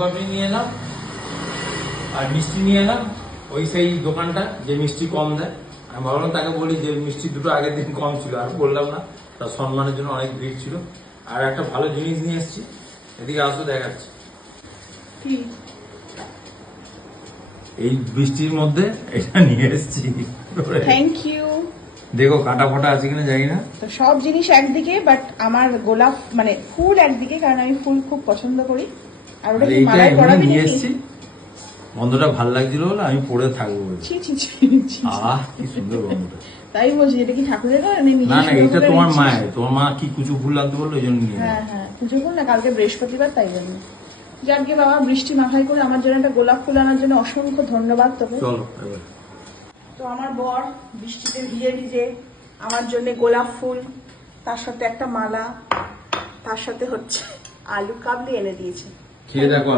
Coffee নিয়ে এলাম আর মিষ্টি নিয়ে এলাম, ওই সেই দোকানটা যে মিষ্টি কম দেয়। আমি ভাবলাম তাকে বলি যে মিষ্টি দুটো আগের দিন কম ছিল, আর বললাম না, তার সম্মানের জন্য অনেক ভিড় ছিল। আর একটা ভালো জিনিস নিয়ে এসেছি, এদিকে আসো দেখাচ্ছি। এই বৃষ্টির মধ্যে এটা নিয়ে এসেছি। Thank you. দেখো কাটা ফোটা আছে কিনা জানি না। তো সব জিনিস একদিকে, বাট আমার গোলাপ মানে ফুল একদিকে, কারণ আমি ফুল খুব পছন্দ করি। আর ওটা কি এইটা মালায় এমনি পরাবি নিয়ে নাকি? এসেছি, গন্ধটা ভালো লাগছিল বলে আমি পরে থাকবো বলে। ছি ছি ছি ছি। আহ কি সুন্দর গন্ধ। তাই বলছি, এটা কি ঠাকুরের না নিজে না না, এটা তোমার এনেছিস? মায়ের, তোমার মা কি কুচু ফুল লাগতে বললো ওই জন্য নিয়ে এলাম। হ্যাঁ হ্যাঁ, পুজো করুন না, কালকে বৃহস্পতিবার, তাই জন্য। যাকে বাবা, বৃষ্টি মাথায় করে আমার জন্য একটা গোলাপ ফুল আনার জন্য অসংখ্য ধন্যবাদ তোকে। চলো এবার। তো আমার বর বৃষ্টিতে ভিজে ভিজে আমার জন্য গোলাপ ফুল, তার সাথে একটা মালা, তার সাথে হচ্ছে আলু কাবলি এনে দিয়েছে। খেয়ে দেখো।